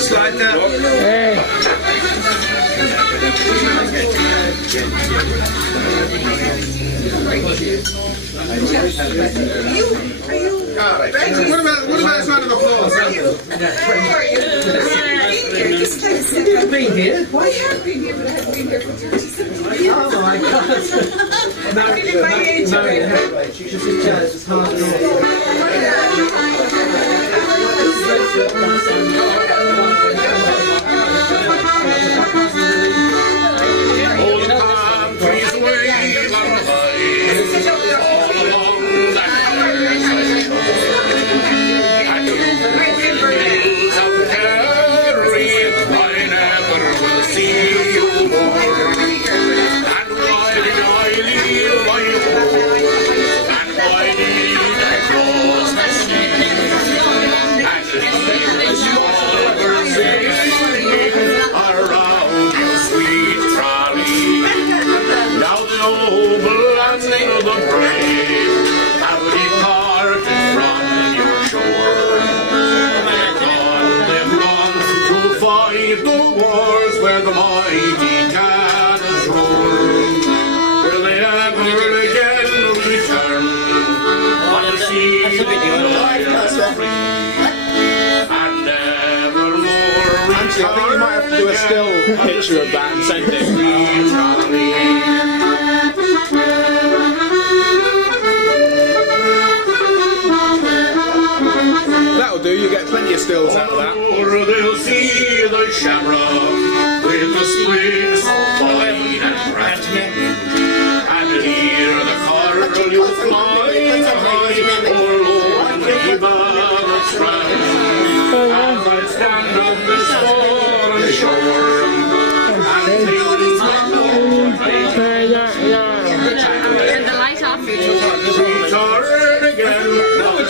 Slide down. What about this round of applause? You've been here. Well, I have been here, but I haven't been here for 37 years. Oh my God. She should sit chairs as hard as I think you might have to do a still picture of that and send it. That'll do, you get plenty of stills out of that. They'll see the shamrock with the sprigs of wine and rat, and hear the curlew flying high o'er lonely Barrett's round. As I stand on this foreign shore, and the light off. return again,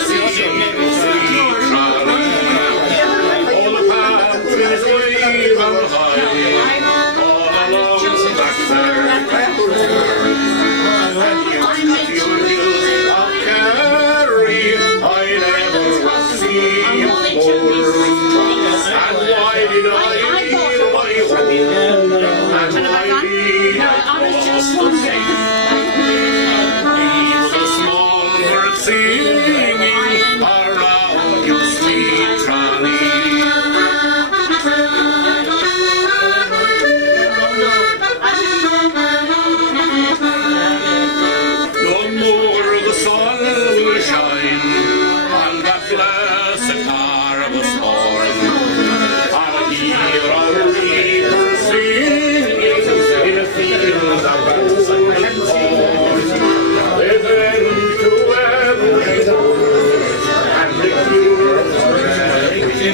singing sweet Charlie. All the pathways wave on high, all along that fair and you of Kerry, I never will see you more. And why did I leave my home? And why did I just singing around you, sweet Charlie. No more the sun will shine on that blessed harvest morn. I'll hear our reapers singing in a field of golden corn. With them to and the cure for everything.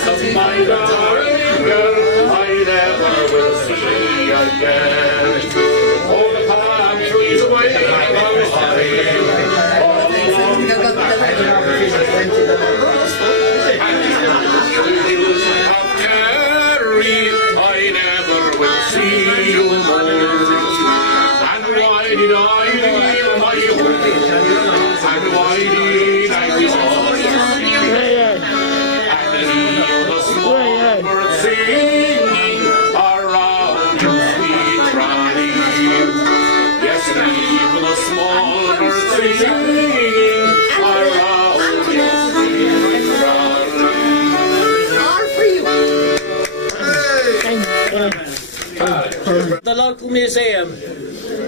Of my darling girl, I never will see again. All the palm trees wave on high, all along the hills of Kerry, I never will see you more. And why did I leave my home? And why did I cross and leave the small birds singing around you, sweet Charlie? Yes, leave the small birds singing around you, sweet Charlie. The local museum.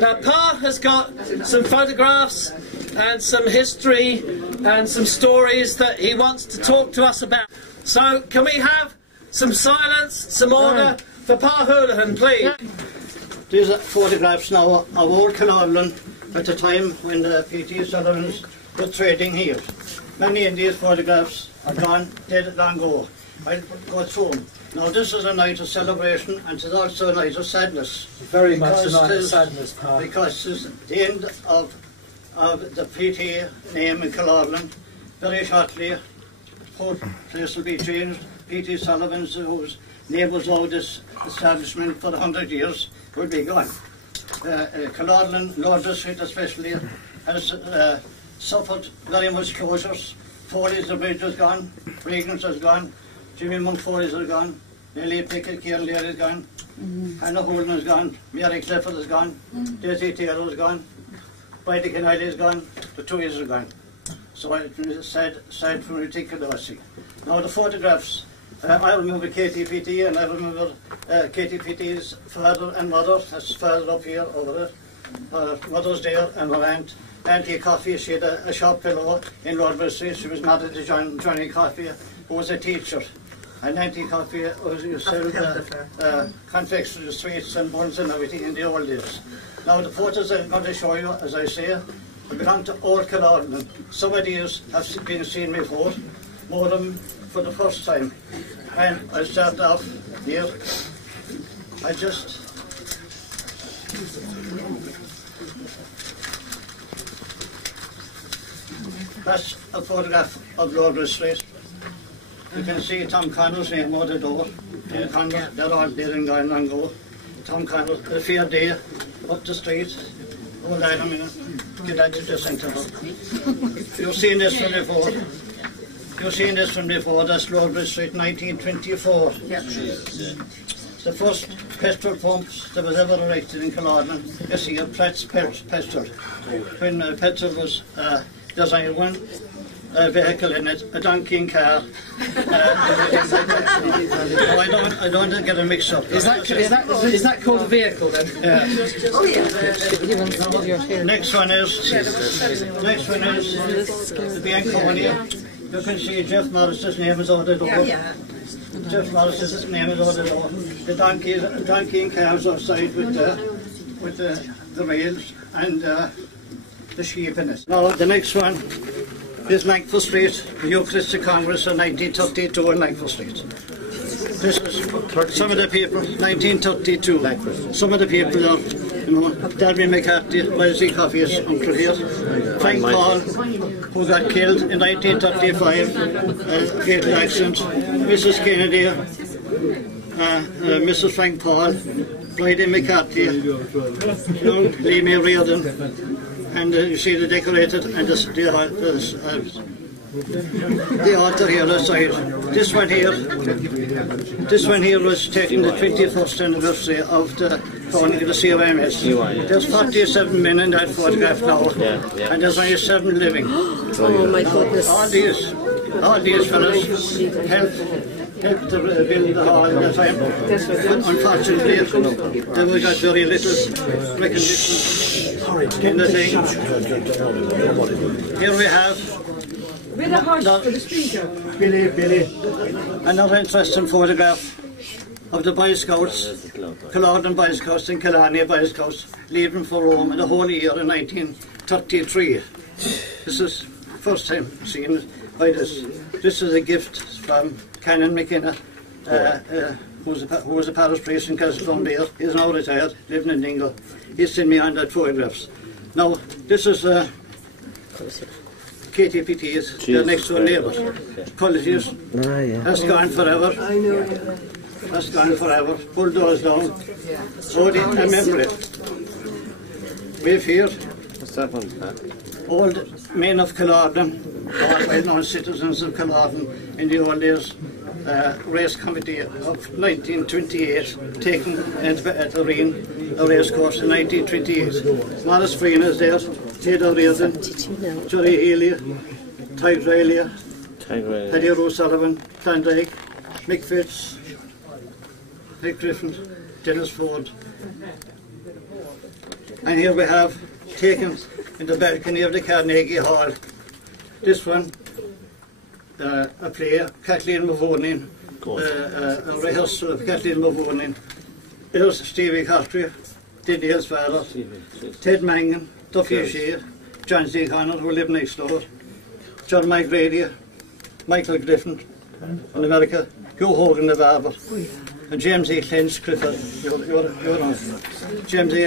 Now, Pa has got some photographs and some history and some stories that he wants to talk to us about. So, can we have some silence, some order for Pa Houlihan, please? These are photographs now of old Killorglin at the time when the P.T. Sullivans were trading here. Many of these photographs are gone, dead long ago. I'll go through them. Now this is a night of celebration and it is also a night of sadness. Very much a night of sadness, Pa. Because it's the end of of the PT name in Killorglin. Very shortly, whole place will be changed. PT Sullivan's, whose name was over this establishment for 100 years, will be gone. Killorglin, Lord Street especially, has suffered very much closures. Foley's the bridge is gone, Regan's is gone, Jimmy Monk Foley's is gone, Lily Pickett, Killorglin is gone, Hannah Holden is gone, Mary Clifford is gone, Daisy Taylor is gone, Biddy Kennedy is gone, the two years are gone. So it's sad for ridiculously. Now the photographs, I remember KTPT, and I remember KTPT's father and mother. That's father up here over it. Her mother's there, and her aunt. Auntie Coffey, she had a shop below in Rodbury Street. She was married to Johnny Coffey, who was a teacher. And Auntie Coffey used to sell confects to the streets and buns and everything in the old days. Now the photos I'm going to show you, as I say, belong to old Killorglin. Some of these have been seen before, more of them for the first time. And I start off here. That's a photograph of Rodbury Street. You can see Tom Connell's name on the door. Tom Connell, they're all there and going and go. Tom Connell, a fair day up the street. Hold on a minute. Get out to the centre. You've seen this from before. You've seen this from before. That's Rodbury Street, 1924. Yep. The first petrol pumps that was ever erected in Killorglin. You see a Pratt's petrol. When petrol was, there's only one vehicle in it, a donkey car. I don't get a mix up. Is that called a vehicle then? Yeah. Oh yeah. Next one is the Bianconia. You can see Jeff Morris's name is on the door. Yeah. Jeff Morris's name is on the door. The donkey and calves outside with the rails and the sheep in it. Now the next one is Langford Street, the Eucharistic Congress in 1932 in Langford Street. This is some of the people, 1932. Some of the people are, Darby McCarthy, Wesley Coffey's uncle here, Frank Paul, who got killed in 1935, fatal accident, Mrs. Kennedy, Mrs. Frank Paul, Bridie McCarthy, Lee May Reardon, and you see the decorated and the altar here outside. This one here was taking the 21st anniversary of the founding of the COMS. There's 47 men in that photograph now, and there's only 7 living. Oh my goodness. All these fellas helped to build the hall at the time. Unfortunately, they got very little recognition in the thing. Here we have another interesting photograph of the Boy Scouts, Killorglin Boy Scouts and Killarney Boy Scouts, leaving for Rome in the Holy Year in 1933. This is first time seen by this. This is a gift from Canon McKenna, who was a parish priest in Castletownbere. He's now retired, living in Dingle. He's sent me on that photographs. Now, this is KTPT's, their next door neighbours. Colleges. That's gone forever. I know. That's gone forever. Bulldozed down. So I remember it. We've here old men of Killorglin, all well-known citizens of Killorglin in the old days. Race committee of 1928, taken at the Reen, a race course in 1928. Morris Freen is there, Theodore Reardon, Johnny Healy, Tig Riley, Paddy O'Sullivan, Clondike, Mick Fitz, Rick Griffin, Dennis Ford. And here we have, taken in the balcony of the Carnegie Hall, this one, a play, Kathleen Mavonin, a rehearsal of Kathleen Mavonin. There's Stevie Cartry, Diddy's father, Ted Mangan, Duffy O'Shea, John C. Connor, who lived next door, John McGrady, Michael Griffin in America, Hugh Hogan the barber, James E. Clinch Clifford. You're on. James E.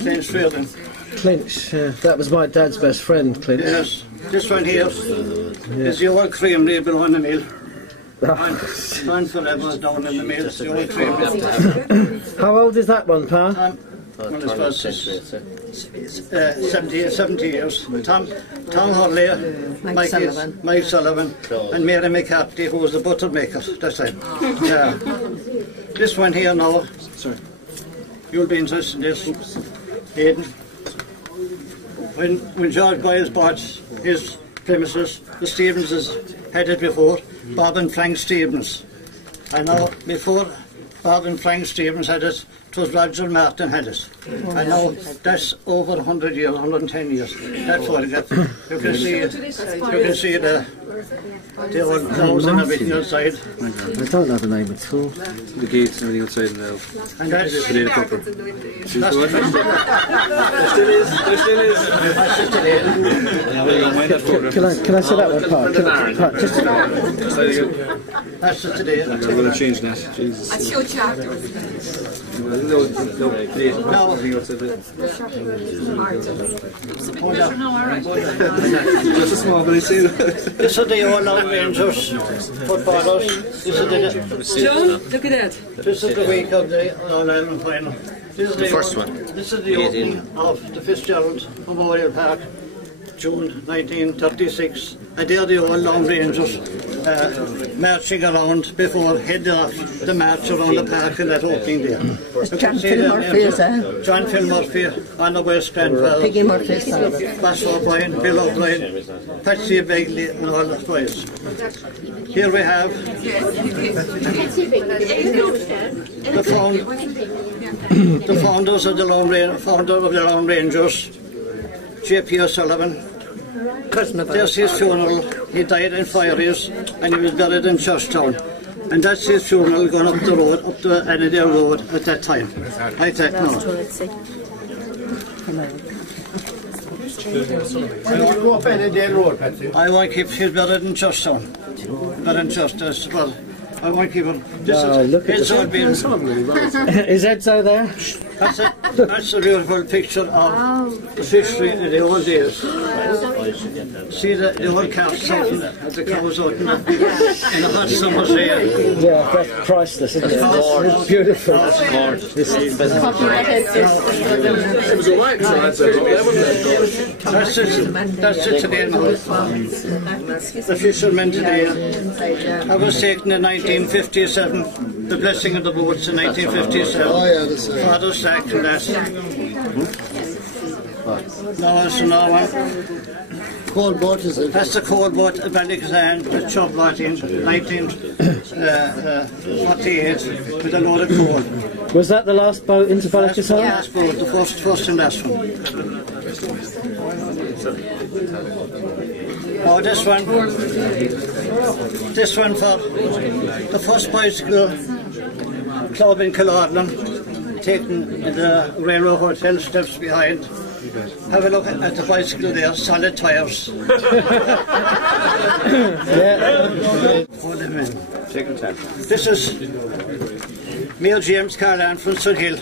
Clinch Freeland. Clinch, that was my dad's best friend, Clinch. Yes. This one here is the old creamery below the mill. Gone forever down in the mill. It's the old creamery. How old is that one, Pa? Well, this was 70 years. Tom Hurley, Mike Sullivan, and Mary McCarthy, who was the butter maker that time. Yeah. This one here now, you'll be interested in this, Aidan. When George Boyles bought his premises, the Stevenses had it before, Bob and Frank Stevens. I know before Bob and Frank Stevens had it, it was Roger Martin had it. I know that's over 100 years, 110 years. That's what it got. You can see it. You can see the old clothes and everything outside. I don't know the name at all. The gates and everything outside now. And that's There still is. Can I see that one, Pa? That's it today. I'm going to change that. Jesus. That's your chapter. Just a small, but I see it. This is the old Long Rangers footballers. This is John, look at that. This is the week of the All-Ireland final. This is the first one. This is the opening of the Fitzgerald Memorial Park, June 1936. And they're the old Long Rangers marching around before heading off the march around the park in that opening there. John Phil Murphy, is that? John Phil Murphy, Anna West grandfather. Peggy Murphy's son. Bass O'Brien, Bill O'Brien, Patsy Begley and all the boys. Here we have the founders of the Lone Rangers, J.P. O'Sullivan. There's his funeral. He died in Fires and he was buried in Churchtown. And that's his funeral going up the road, up the Annandale Road at that time. I take no. I won't go up Annandale Road, Patsy. I won't keep his buried in Churchtown. Buried in Churchtown as well. I won't keep him. Look at Is Edzo there? That's it. That's a beautiful picture of the fishery in the old days. See the old calves out and the cows out in the hot summer's day. Yeah, that's priceless, isn't it? It's beautiful. It was a white, so that's it. That's it today now. The fishermen today. I was taken in 1957, the blessing of the boats in 1957. Father sacked and that. Now it's another one. Cold boat, is it? That's the cold boat at Ballycassan, the chub brought in 1948 with a load of coal. Was that the last boat into That's the Ballycassan? last boat, the first and last one. Oh, this one for the first bicycle club in Killorglin, taken at the Railroad Hotel steps behind. Have a look at the bicycle there, solid tyres. Hold them in. This is Mayor James Carlan from Suthill.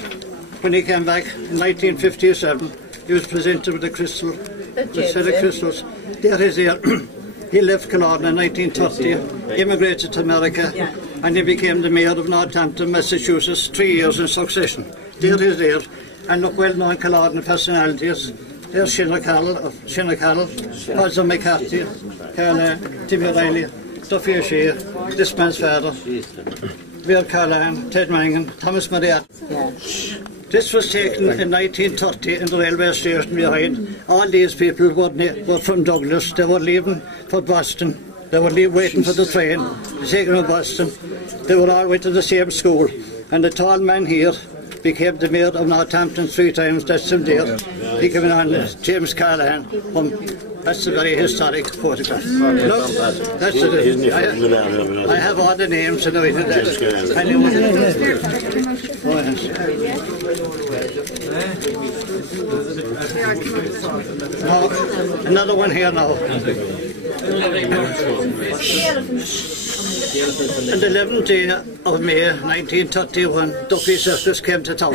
When he came back in 1957, he was presented with a crystal, a set of crystals. There is here. He left Killorglin in 1930, immigrated to America, and he became the mayor of Northampton, Massachusetts, 3 years in succession. There he is there. And look, well-known Killorglin personalities. There's Shinna Carroll, Roger McCarthy, Carlan, Timmy O'Reilly, Duffy O'Shea, this man's father, Bill Carlan, Ted Mangan, Thomas Mariette. This was taken in 1930 in the railway station behind. All these people were from Douglas. They were leaving for Boston. They were waiting for the train to take them to Boston. They were all went to the same school. And the tall man here became the mayor of Northampton 3 times. That's him there. He came in on James Carlan. That's a very historic photograph. Look, that's it. I have all the names and everything. Now, another one here now. On the 11th day of May 1931, Duffy Circus came to town.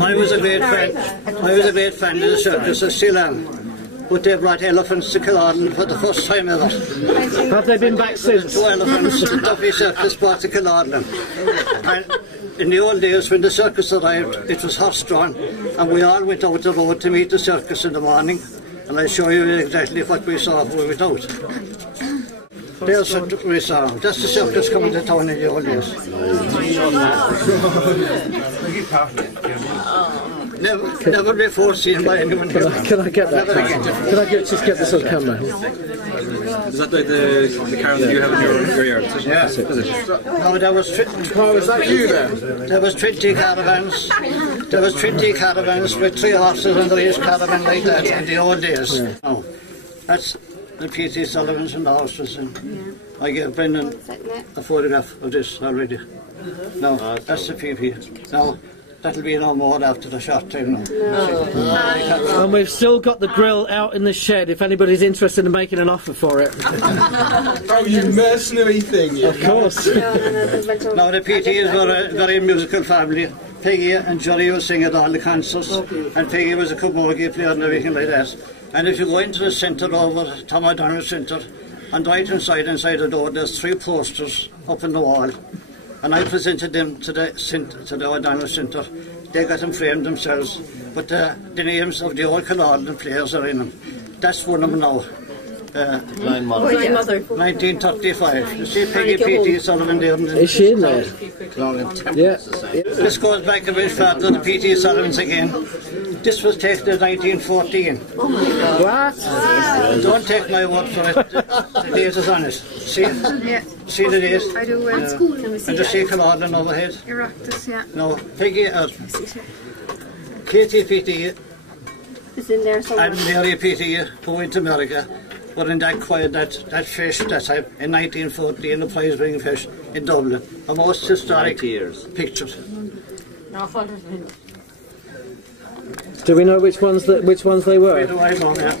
I was a great fan of the circus, I still am. But they brought elephants to Killorglin for the first time ever. Have they been back since? 2 elephants the Duffy Circus brought to Killorglin. And in the old days when the circus arrived, it was horse-drawn, and we all went out the road to meet the circus in the morning. And I'll show you exactly what we saw when we went out. There's what we saw. That's the circus coming to town in the old days. Never before seen by anyone here. Can I get that? Can I just get this on camera? Is that like the car that you have in your yard? Yeah. No, there was Oh, is that you then? There was 20 caravans. There was 20 caravans with 3 horses under each caravan like that in the old days. Yeah. No, that's the P.T. Sullivans and the horses. And I gave Brendan a photograph of this already. No, that's the P.P. Now, that'll be no more after the short time now. And we've still got the grill out in the shed if anybody's interested in making an offer for it. Oh, you mercenary thing! Of course. Now, the P.T.'s were a very musical family. Peggy and Johnny would sing at all the concerts, and Peggy was a camogie player and everything like that. And if you go into the centre over Tom O'Donnell Centre, on the right hand side inside the door, there's 3 posters up on the wall. And I presented them to the O'Donnell Centre. They got them framed themselves, but the names of the old Killorglin players are in them. That's one of them now. Blind Mother. 1935. You see Peggy P.T. Sullivan there. Is she in there? Yeah. This goes back a bit further, the P.T. Sullivans again. This was taken in 1914. What? Don't take my word for it. The date is on it. See? Yeah. See the date? I do. It's cool. And you see Killorglin overhead? Eractus, yeah. No, Peggy, Katie P.T. It's in there somewhere. and Mary P.T. who went to America were in that quiet, that fish that time in 1914, the prize ring fish in Dublin. A most historic picture. Do we know which ones they were? Where do I know now?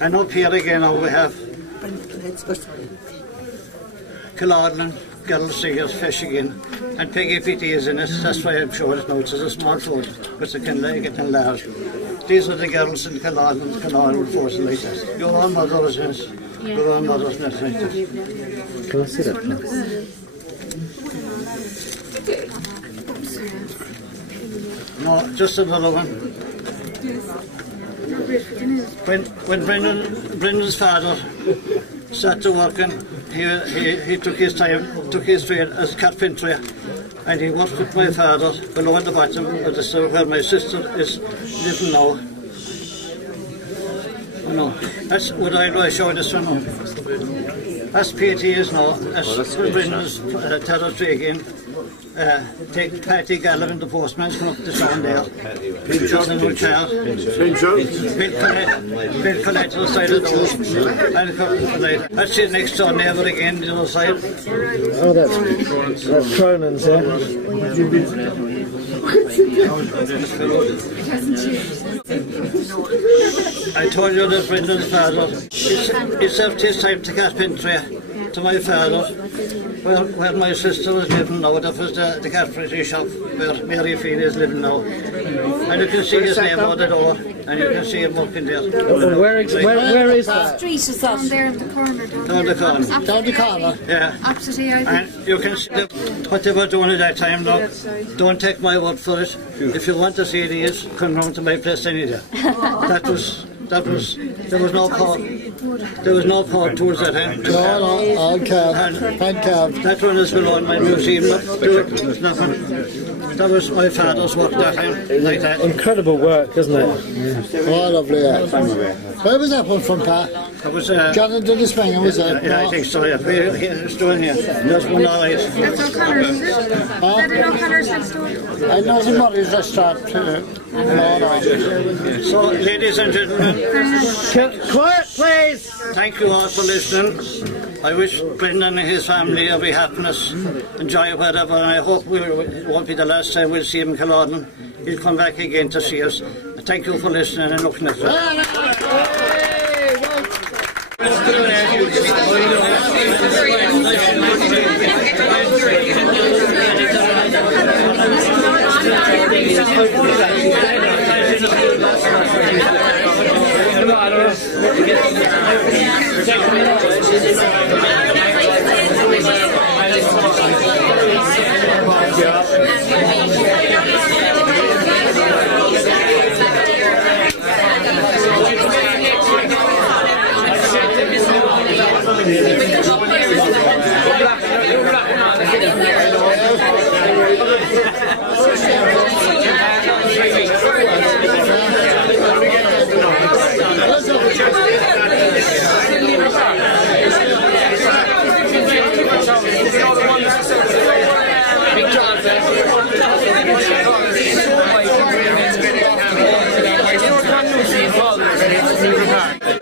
And up here again now we have Killorglin, girls singers, fish again, and Peggy P.T. is in it. That's why I'm showing it now. It's a small photo, but it can get enlarged. These are the girls in Killorglin forces like that. Your own mothers, yes. Your own mothers, not like that. Can I see that? No, just another one. When Brendan's father sat to working, he took his trade as carpenter, and he worked with my father below at the bottom of the store where my sister is living now. Oh no, that's what I show this one now. That's P.T. is now. That's Brendan's territory again. Take Patty Gallivan, the postman's come up the sound there. John and Richard. Bill Collette to the side of the door. That's it next door, never again, the other side. Oh, that's Cronin's, yeah? I told you that Brendan's father, he served his time to carpentry to my father, where my sister was living now. That was the carpentry shop where Mary Feeney is living now. And you can see his name on the door, and you can see him working there. Where is that? Street is that? Down there in the corner. Down the corner. Down the corner. Yeah. Absolutely, I And you can see what they were doing at that time now. Don't take my word for it. If you want to see these, come round to my place any day. There was no power. There was no power tools at hand. No, all carved. Hand carved. That one is below in my museum. That was my father's work that time, like that. Incredible work, isn't it? Oh, lovely, yeah. Where was that one from, Pat? That was John and Dennis Springer, was it? yeah, I think so, yeah. It's doing here. There's one all right. That's O'Connor's, is it? That in O'Connor's next door? I know the Murray's restaurant. So, ladies and gentlemen, Quiet, please! thank you all for listening. I wish Brendan and his family every happiness, enjoy whatever, and I hope it won't be the last time we'll see him in Killorglin. He'll come back again to see us. Thank you for listening and looking at us.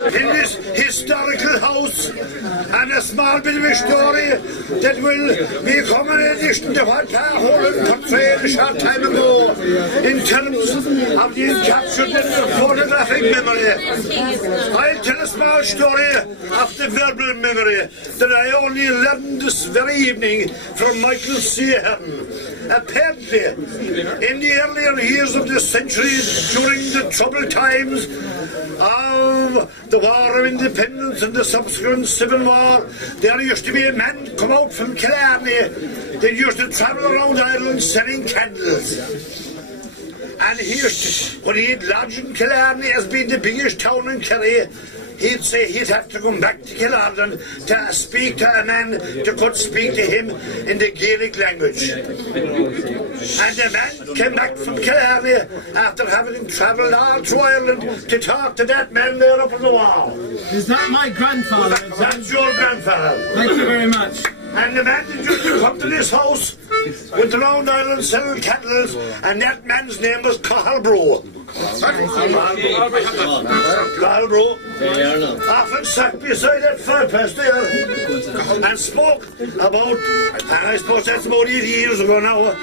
In this historical house, and a small bit of a story that will become an addition to what Holland portrayed a short time ago in terms of the encaptured photographic memory. I'll tell a small story of the verbal memory that I only learned this very evening from Michael C. Hearn. Apparently, in the earlier years of the century, during the troubled times of the War of Independence and the subsequent Civil War, there used to be a man come out from Killarney that used to travel around Ireland selling candles. And he used to, when he had lodged in Killarney as being the biggest town in Kerry, he'd say he'd have to come back to Killorglin to speak to a man that could speak to him in the Gaelic language. And the man came back from Killarney after having travelled all through Ireland to talk to that man there up on the wall. Is that my grandfather? That's your grandfather. Thank you very much. And the man that used to come to this house went around Ireland selling candles, and that man's name was Cahalbro. Cahalbro often sat beside that fireplace there and spoke about, and I suppose that's about 80 years ago now,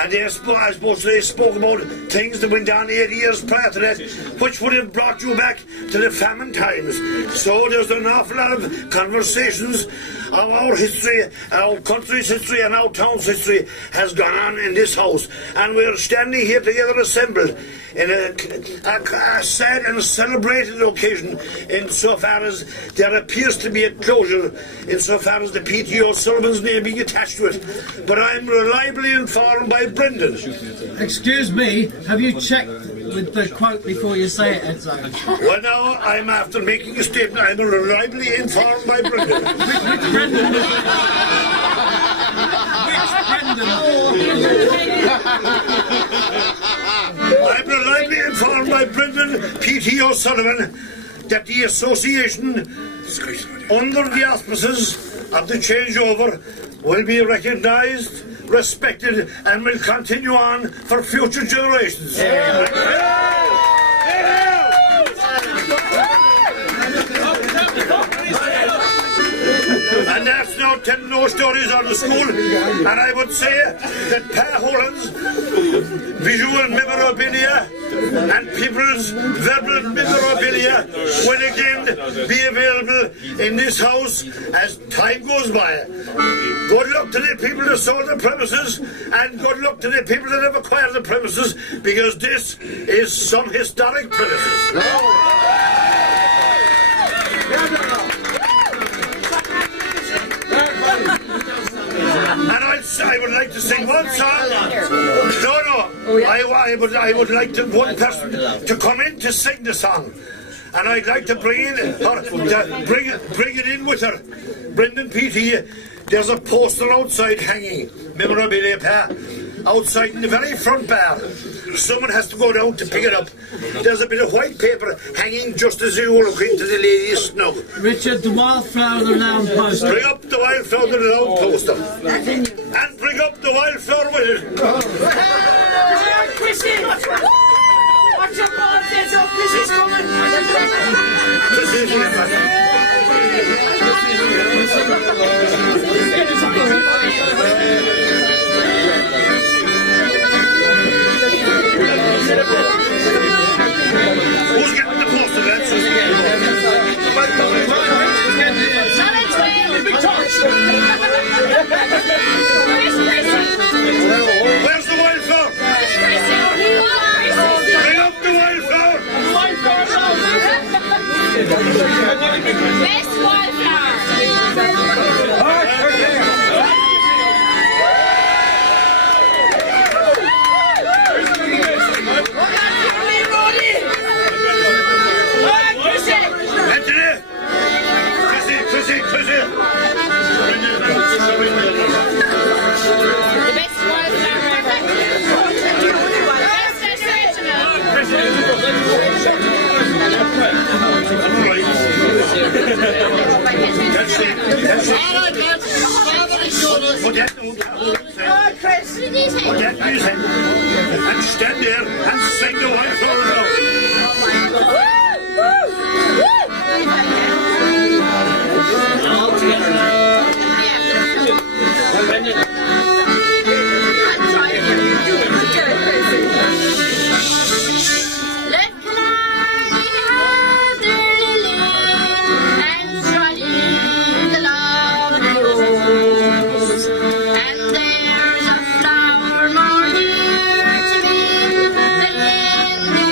and I suppose they spoke about things that went on 80 years prior to that, which would have brought you back to the famine times. So there's an awful lot of conversations of our history, our country's history and our town's history has gone on in this house, and we're standing here together assembled in a sad and celebrated occasion insofar as there appears to be a closure insofar as the P.T. O'Sullivan's name being attached to it. But I'm reliably informed by Brendan. Excuse me, have you checked with the quote before you say it, Edzo? Well, now, I'm after making a statement. I'm reliably informed by Brendan. Which Brendan? I'm reliably informed by Brendan P.T. O'Sullivan that the association, under the auspices of the changeover, will be recognised, respected, and will continue on for future generations. And that's now telling no stories on the school, and I would say that Pa Holland's visual memorabilia and people's verbal memorabilia will again be available in this house as time goes by. Good luck to the people that sold the premises, and good luck to the people that have acquired the premises, because this is some historic premises. And I would like to sing one song. No. I would like one person to come in to sing the song. And I'd like to bring it in with her. Brendan P.T. There's a poster outside hanging, memorabilia pair, outside in the very front bar. Someone has to go down to pick it up. There's a bit of white paper hanging just as you walk into the ladies' snug. Richard, the wildflower round poster. Bring up the wildflower round poster. And bring up the wildflower with it. Chrissy! Watch your balls, there's up, Chrissy's coming! Who's getting the poster, lads? thing. Oh, Chris. Put that music and stand there and sing the one for the road. All together now. Let Killorglin have their lily, and Trolley the lovely rose. And there's a flower more dear to me than in the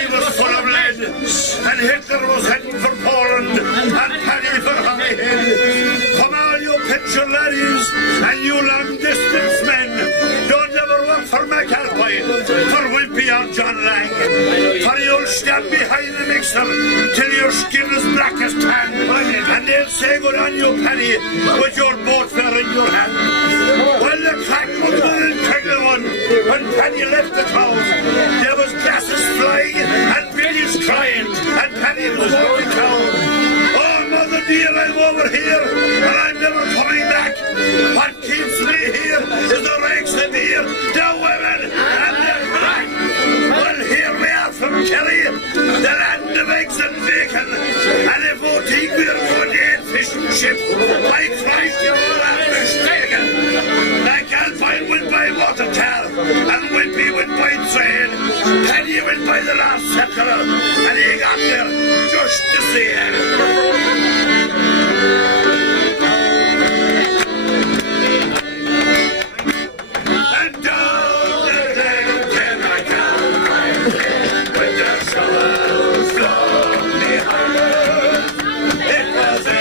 I was full of lead, and Hitler was heading for Poland, and Paddy for Holyhead. Come all you picture laddies, and you long-distance men, don't ever work for McAlpine, for Wimpy or John Lang, for you'll stand behind the mixer till your skin is black as tan, and they'll say good on you, Paddy, with your boat fare in your hand. Well, the crack was in Killorglin when Paddy left the town. There was glasses flying and babies crying, and Paddy was walking down. Oh, mother dear, I'm over here, and I'm never coming back. What keeps me here is the rags, the beer, the women, and the crack. Well, here we are from Kerry, the land of eggs and bacon, and if you think we're going to eat fish and chips, by Christ, you're mistaken. McAlpine went by water car, and Wimpy went by train. Paddy went by the last settler, and he got there just to see it. And down the lane came McAlpine, with the shovel flung behind her. It was in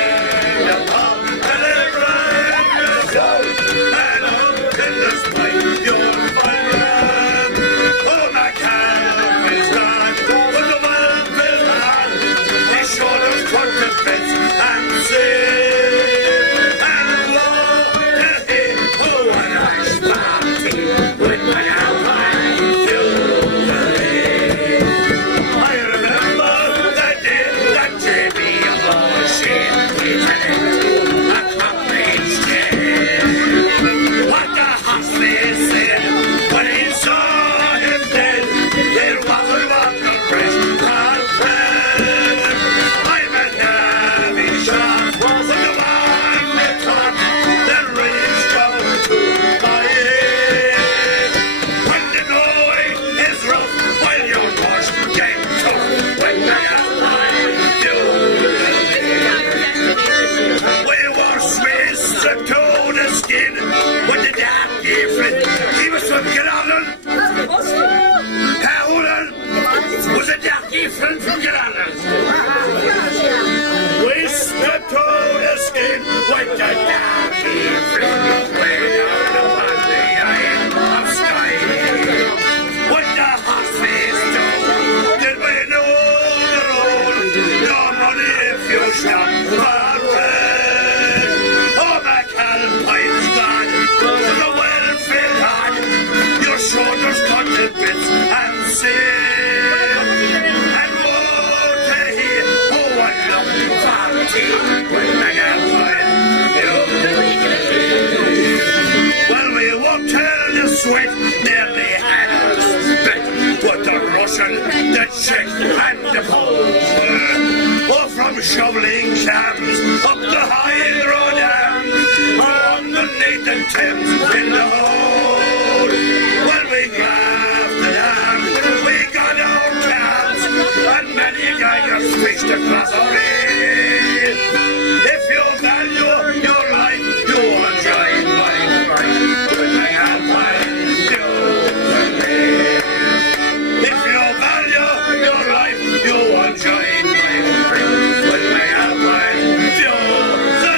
the pub, and it ran the show, and up in the spike you'll find them. Oh, McAlpine's gone, but the man fell on. His shoulders cut to bits and saved. And lo, hey, oh, what a party with McAlpine to the lake. I remember the day that Jamie O'Shea was into a company's chair. What the hostler said when he saw him dead, it wasn't what the rest had said. I'm a navy shot, but the one that caught, then reached down to my head. When the going is rough, while your horse game tough, when McAlpine do the we were stripped to the skin with the damn different. He was from Killorglin. Howland was a dark different from Killorglin. We stripped to the skin with the dark different. Way down upon the eye of sky. What the horses do? Did we know the road? No money if you stop for bread. Oh, McAlpine's gone, to the well-filled heart. Your shoulders cut to bits and sin. And woe to him who would look for tea with McAlpine. Well, we walked till the sweat nearly had us bit. But the Russian, the Czech, and the Pole. Oh, from shoveling shams up the high road dams, underneath the Thames in the hold. When we grabbed the dam, we got our cabs, and many guys fished across our head. If you value your life, you will join my price. With McAlpine, do the lake. If you value your life, you will join my price. With McAlpine, do the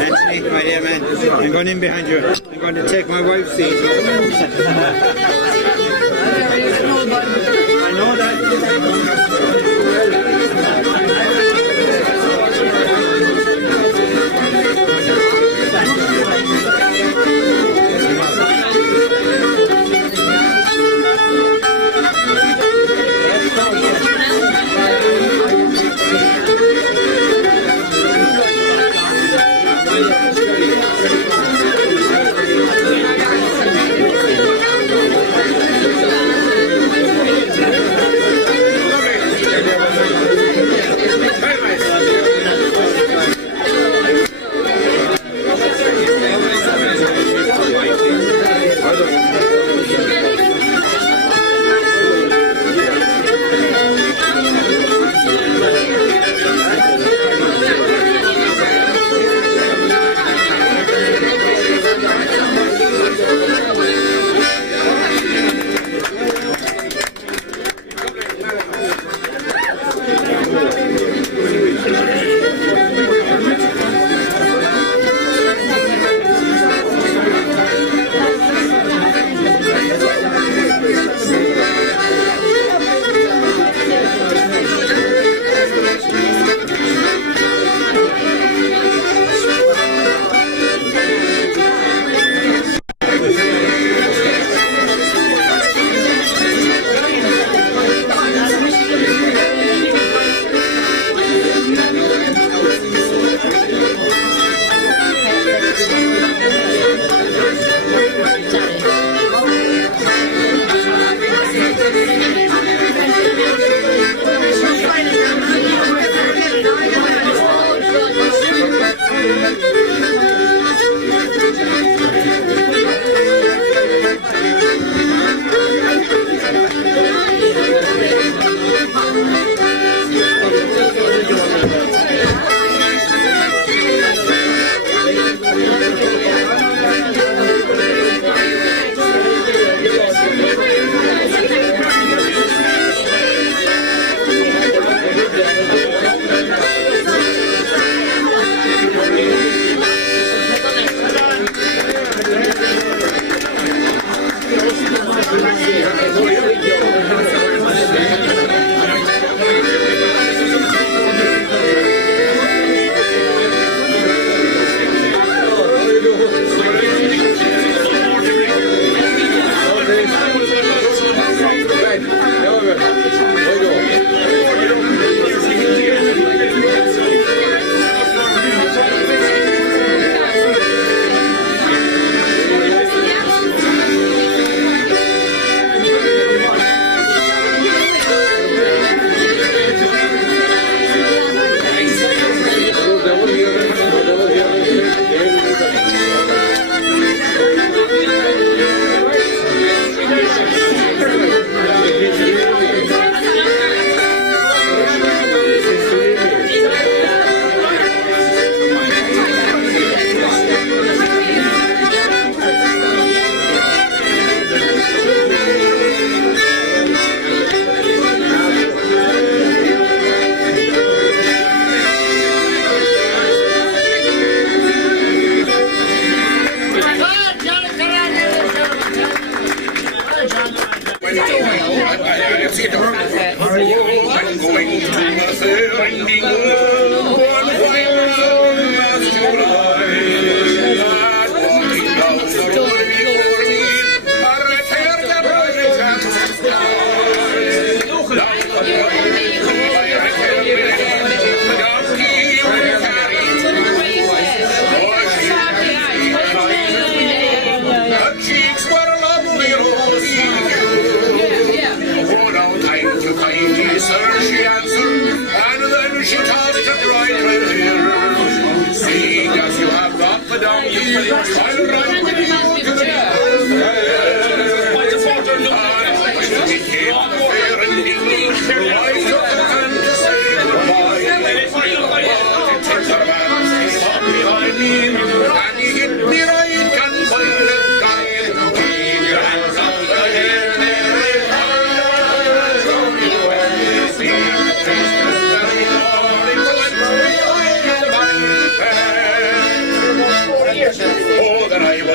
Anthony, right here, man. I'm going in behind you. I'm going to take my wife's seat. I know that.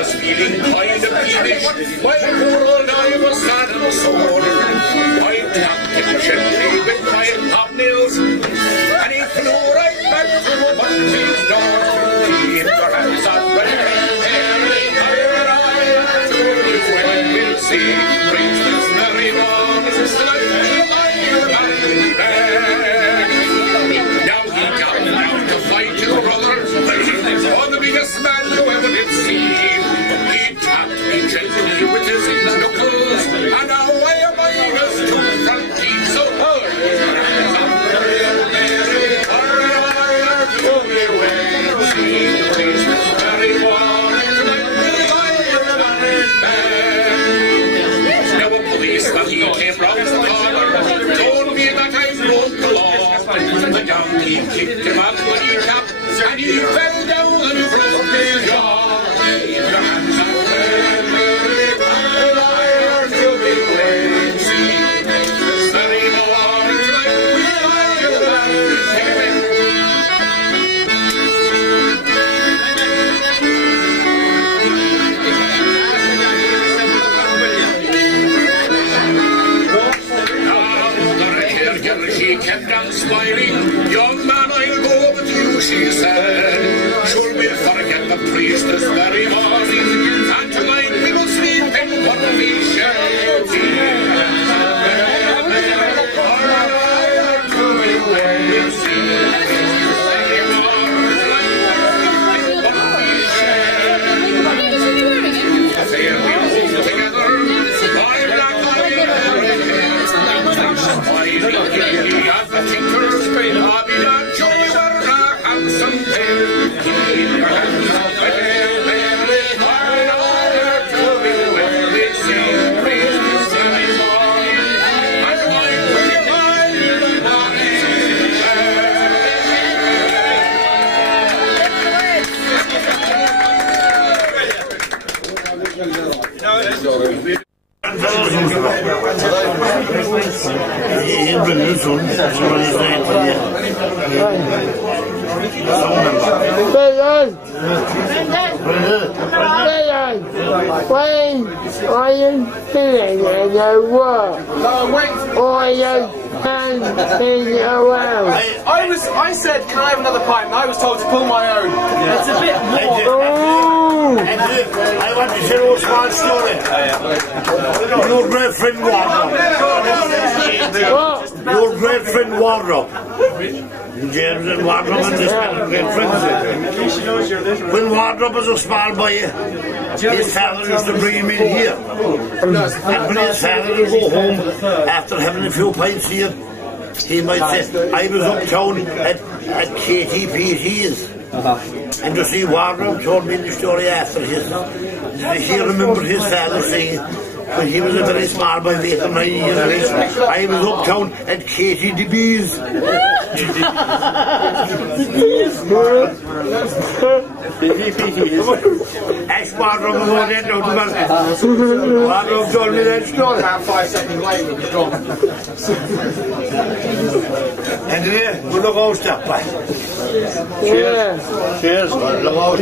was feeling kind of peevish, while poor old I was sad and sore. I tapped him gently with my hobnails, and he flew right back to Bunty's door. He hit her hands up and we'll see. Brings this merry morning, now he got down to fight his brother, or the biggest man you ever did see. He tapped me gently with his knuckles, and away among us two front teeth. So now a policeman, he came round the corner, told me that I broke the law. The donkey kicked him up when he tapped, and he fell down and broke his jaw. Keep your hands up, liar to be waiting. See, this very morning tonight we are she kept on smiling. Young man, I'll go with you, she said. Sure, we'll forget the priest this very morning, and tonight we will sleep in one we shall. When are you feeling in the world? Or you standing around? I said, can I have another pint? And I was told to pull my own. It's a bit more. I want to share a small story. Your great friend Wardrop. Your great friend Wardrop. James and Wardrop and this man are great friends. When Wardrop was a small boy, his father used to bring him in here. And when his father would go home after having a few pints here, he might say, I was uptown at KTPT's. And you see, Wardrop told me the story after his. He remembered his father saying, when he was a very small boy, 8 or 9 years of age, I was uptown at Katie DeBee's. Ask Wardrop about that now. Wardrop told me that story. About 5 seconds later, he's gone. And there, we'll look out step by. Cheers. Cheers. Look out.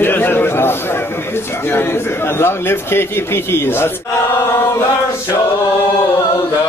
And long live KTPTs. Over shoulder.